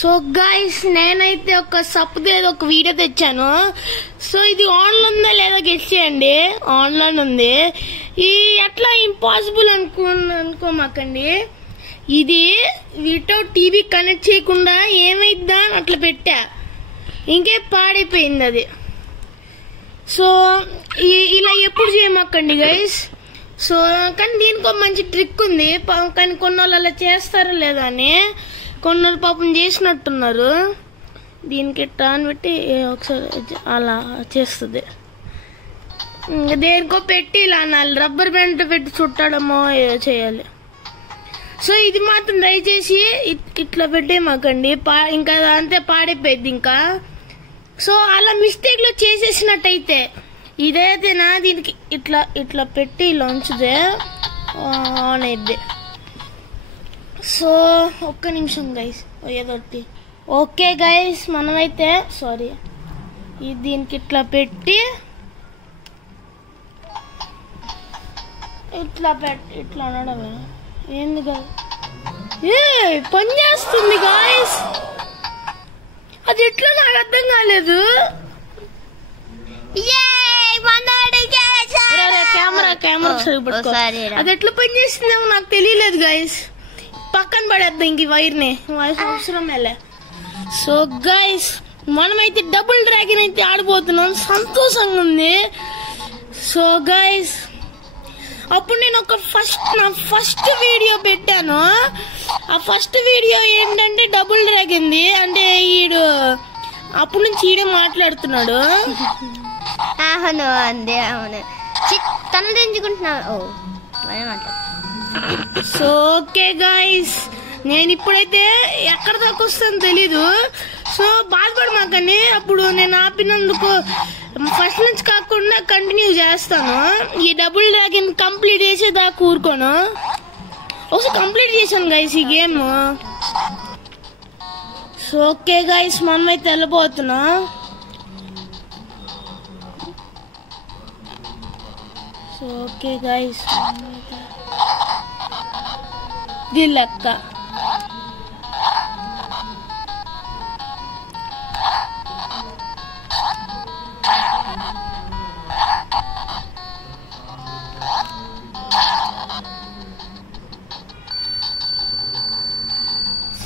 So guys నేనైతే ఒక సప్పుదేదో ఒక వీడియో తెచ్చాను. సో ఇది ఆన్లో ఉందా లేదా గెస్ చేయండి. ఆన్లైన్ ఉంది. ఈ ఎట్లా ఇంపాసిబుల్ అనుకోమాకండి. ఇది వితౌట్ టీవీ కనెక్ట్ చేయకుండా ఏమైద్దా అని అట్లా పెట్టా, ఇంకే పాడైపోయింది అది. సో ఇలా ఎప్పుడు చేయమాకండి గైస్. సో కానీ దీనికి మంచి ట్రిక్ ఉంది, కానీ కొన్ని వాళ్ళు అలా చేస్తారో లేదా అని. కొన్ని పాపం చేసినట్టున్నారు. దీనికి టర్న్ పెట్టి ఒకసారి అలా చేస్తుంది. దేనికో పెట్టి ఇలా అనాలి, రబ్బర్ బ్యాండ్ పెట్టి చుట్టడమో ఏదో చేయాలి. సో ఇది మాత్రం దయచేసి ఇట్లా పెట్టేమాకండి, ఇంకా అంతే పాడైపోయింది ఇంకా. సో అలా మిస్టేక్ లో చేసేసినట్టయితే ఇదైతేనా దీనికి ఇట్లా ఇట్లా పెట్టి ఇలా ఉంచితే ఆన్ అయిద్ది. సో ఒక్క నిమిషం గైస్ ఏదోటి. ఓకే గైస్ మనమైతే ఇది దీనికి ఇట్లా పెట్టి ఇట్లా అనడమే ఏంది గైస్. పని చేస్తుంది గైస్, అది ఎట్లా నాకు అర్థం కాలేదు. కెమెరా అది ఎట్లా పని చేస్తుందేమో నాకు తెలియలేదు గైస్. పక్కన పడేద్దాం ఇంక వైర్ని, అవసరం వెళ్ళే. సో గైస్ మనమైతే డబుల్ డ్రాగన్ అయితే ఆడిపోతున్నాం, సంతోషంగా ఉంది. సో గైస్ అప్పుడు నేను నా ఫస్ట్ వీడియో పెట్టాను. ఆ ఫస్ట్ వీడియో ఏంటంటే డబుల్ డ్రాగన్ది. అంటే ఈడు అప్పటి నుంచి ఈడే మాట్లాడుతున్నాడు. అవును అందే అవును తనదించుకుంటున్నాను. సో ఓకే గైస్ నేను ఇప్పుడైతే ఎక్కడ దాకా వస్తానో తెలీదు. సో బాధపడమాకండి, అప్పుడు నేను ఆపినందుకు ఫస్ట్ నుంచి కాకుండా కంటిన్యూ చేస్తాను. ఈ డబుల్ డ్రాగన్ కంప్లీట్ చేసేదాకా ఊరుకోను. ఒకసారి కంప్లీట్ చేశాను గైస్ ఈ గేమ్. సో ఓకే గైస్ మనమైతే వెళ్ళిపోతున్నా. సో ఓకే గైస్ ది లెక్క.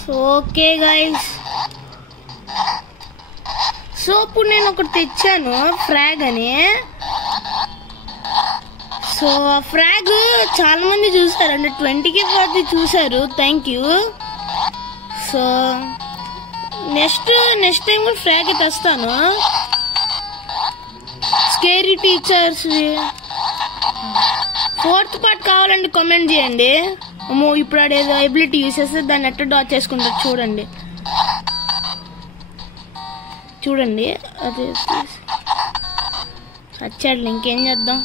సో ఓకే గైస్ సో ఇప్పుడు నేను ఒకటి తెచ్చాను ఫ్రాగ్ అని. సో ఆ ఫ్రాగ్ చాలా మంది చూసారు, అంటే 20K చూసారు. Thank you. So next time కూడా ఫ్రాగ్ తెస్తాను. స్కేరీ టీచర్స్ 4th పార్ట్ కావాలంటే కామెంట్ చేయండి. అమ్మో ఇప్పుడు ఆడేదో ఎబిలిటీ యూస్ చేస్తే దాన్ని ఎట్లా డాచ్ చేసుకుంటారు చూడండి. అదే వచ్చాడు, ఇంకేం చేద్దాం,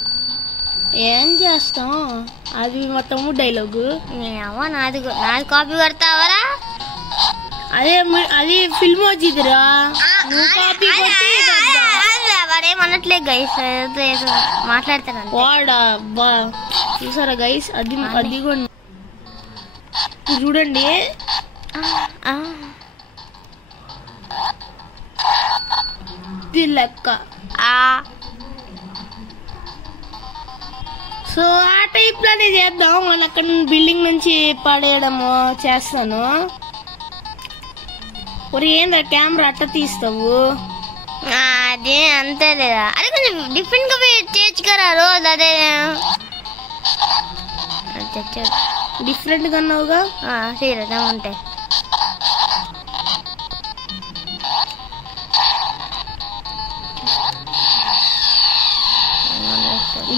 ఏం చేస్తాం. అది మొత్తము డైలాగు. నాది కాపీ కొడతావరా? అది ఫిల్మ్ వచ్చిదిరా, నువ్వు కాపీ కొట్టి వాడేమన్నట్లే గైస్ మాట్లాడతాను. వాడా బా చూసారా గైస్, అది కూడా చూడండి. లెక్క. సో ఆ టైప్ లోనే చేద్దాం. మన అక్కడ బిల్డింగ్ నుంచి పడేయడము చేస్తాను. ఏందా కెమెరా అట్ట తీస్తావు? అదే అంతే లేదా, అదే కొంచెం డిఫరెంట్ గా చేయొచ్చు కదా రోజు. అదే డిఫరెంట్ గా అన్నావుగా. సీరియస్ ఉంటాయి.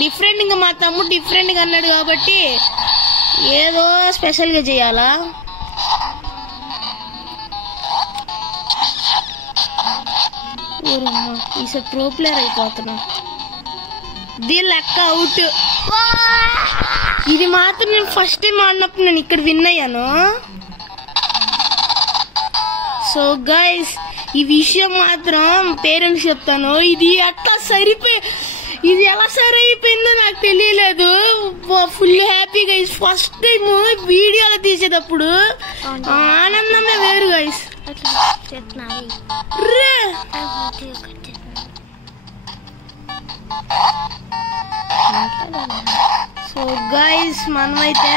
డిఫరెంట్ గా మా తమ్ముడు డిఫరెంట్ గా అన్నాడు కాబట్టి ఏదో స్పెషల్ గా చేయాలా. ఈసారి ప్రో ప్లేయర్ అయిపోతున్నా. దీని లెక్క అవుట్. ఇది మాత్రం నేను ఫస్ట్ టైం ఆడినప్పుడు నేను ఇక్కడ విన్ అయ్యాను. సో గైస్ ఈ విషయం మాత్రం పేరెంట్స్ చెప్తాను. ఇది అట్లా ఇది ఎలా సరైపోయిందో నాకు తెలియలేదు. ఫుల్ హ్యాపీగా ఫస్ట్ టైం వీడియోలో తీసేటప్పుడు ఆనందమే వేరు గైస్. రే సో గైస్ మనమైతే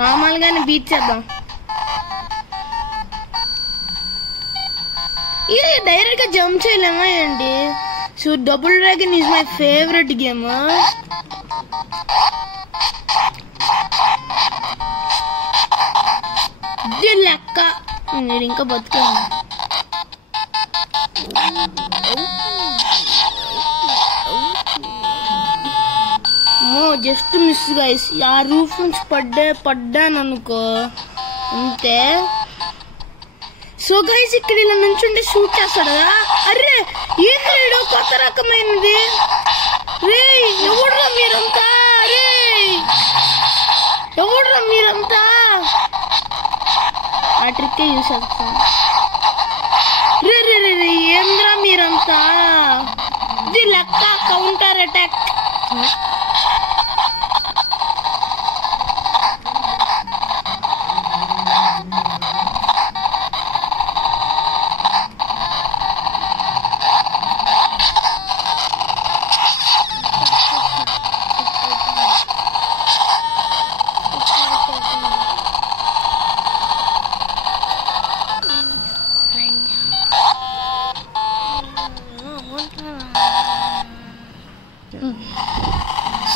నార్మల్ గానే బీట్ చేద్దాం. ఇది డైరెక్ట్ గా జంప్ చేయలేమా ఏంటి? So double dragon is my favourite game. లెక్క నేను ఇంకా బతుకాను. Just miss guys. ఆ రూఫ్ నుంచి పడ్డాను అనుకో అంతే. సో గైస్ ఇక్కడ ఇలా నుంచుంటే షూట్ చేస్తాడు కదా. అరే ఏంటో కొత్త రకమైనది. రే ఎవడ్రా మీరంతా? రే ఎవడ్రా మీరంతా? ఆ ట్రిక్ యూస్ చేస్తాను. రే రే రే రే ఏంద్రా మీరంతా? ఇది లెక్క కౌంటర్ అటాక్.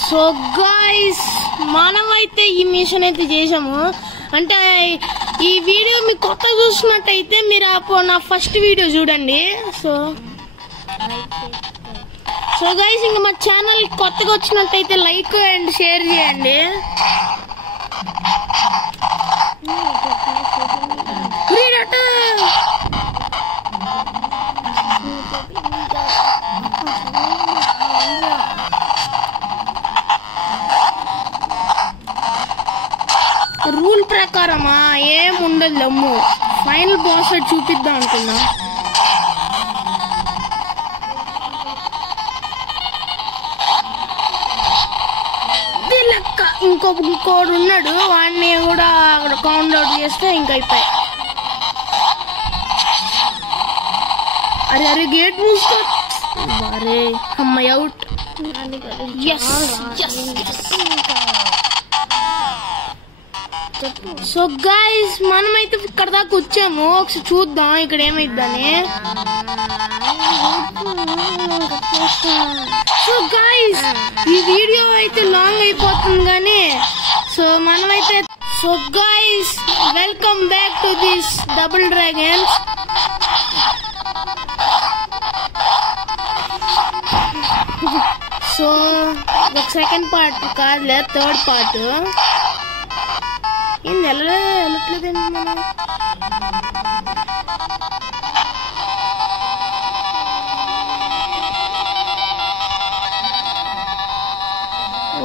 సో గైస్ మనమైతే ఈ మిషన్ అయితే చేసాము. అంటే ఈ వీడియో మీకు కొత్త చూసినట్టయితే మీరు నా ఫస్ట్ వీడియో చూడండి. సో గైస్ ఇంకా మా ఛానల్ కొత్తగా వచ్చినట్టయితే లైక్ అండ్ షేర్ చేయండి. రూల్ ప్రకారమా ఏముండదు అమ్ము. ఫైనల్ బాస్ చూపిద్దాం అనుకున్నా. లెక్క ఇంకోడు ఉన్నాడు. వాడిని కూడా అక్కడ కౌంట్ అవుట్ చేస్తే ఇంకా అయిపోయి. అరే అరే గేట్ మూసుకో. అరే అమ్మాయి అవుట్. సో గైస్ మనమైతే ఇక్కడ దాకా వచ్చాము. ఒకసారి చూద్దాం ఇక్కడ ఏమైద్దని. సో గైస్ ఈ వీడియో అయితే లాంగ్ అయిపోతుంది కానీ మనమైతే guys welcome back to this double dragons. So ఒక సెకండ్ పార్ట్ కాదులే, థర్డ్ పార్ట్. ఏం వెళ్ళట్లేదండి మనం.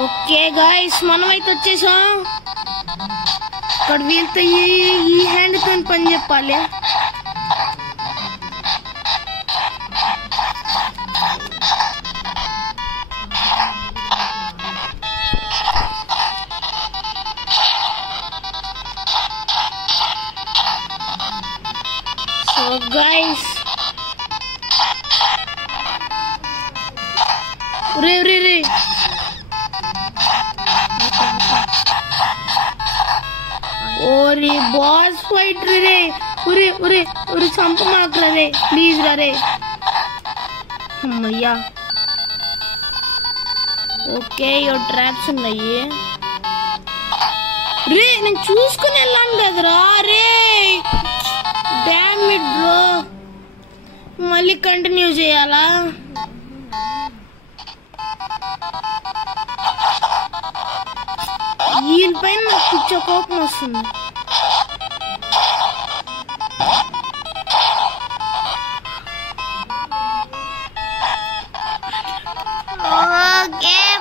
ఓకే గాయ్స్ మనమైతే వచ్చేసాం. ఇక్కడ వీళ్ళతో ఈ హ్యాండ్ తో పని చెప్పాలి. Guys, रे ओरे बॉस फाइट रे उरे उरे उरे चंप माक रे प्लीज रे అమ్మయ్యా. ఓకే యువర్ ట్రాప్స్ ఉన్నాయి. రే నేను చూసుకుని వెళ్ళాను కదరా. రే డామ్ ఇట్ బ్రో, మళ్ళీ కంటిన్యూ చేయాలా? వీళ్ళపైన నాకు పిచ్చ కోపం వస్తుంది.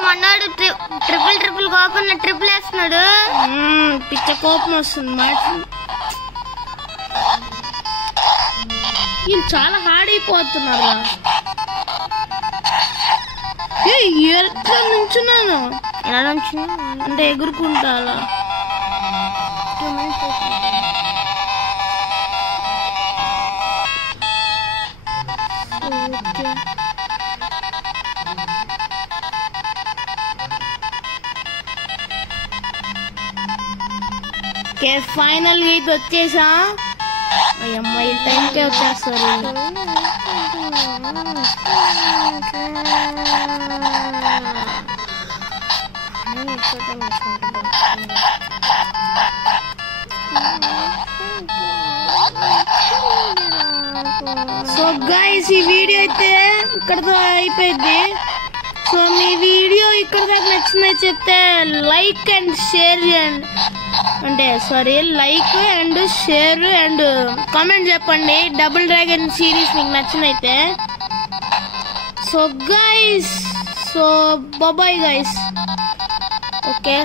మనోడు ట్రిపుల్ కాకుండా ట్రిపుల్ వేస్తున్నాడు. పిచ్చ కోపం వస్తుంది మాట. వీళ్ళు చాలా హార్డ్ అయిపోతున్నారు. ఎట్లా నుంచున్నాను, ఎలా నుంచున్నా అంటే ఎగురుకుంటా అలా. ఓకే ఫైనల్ గా ఇది వచ్చేసా. అమ్మాయి టైంకే వచ్చేస్తారు. సో గైస్ ఈ వీడియో అయితే ఇక్కడతో అయిపోయింది. సో మీ వీడియో ఇక్కడ దాకా నచ్చిందని చెప్తే లైక్ అండ్ షేర్ చేయండి. Like and share and comment చెప్పండి. డబుల్ డ్రాగన్ సిరీస్ మీకు నచ్చినైతే. So guys, so bye guys. Okay.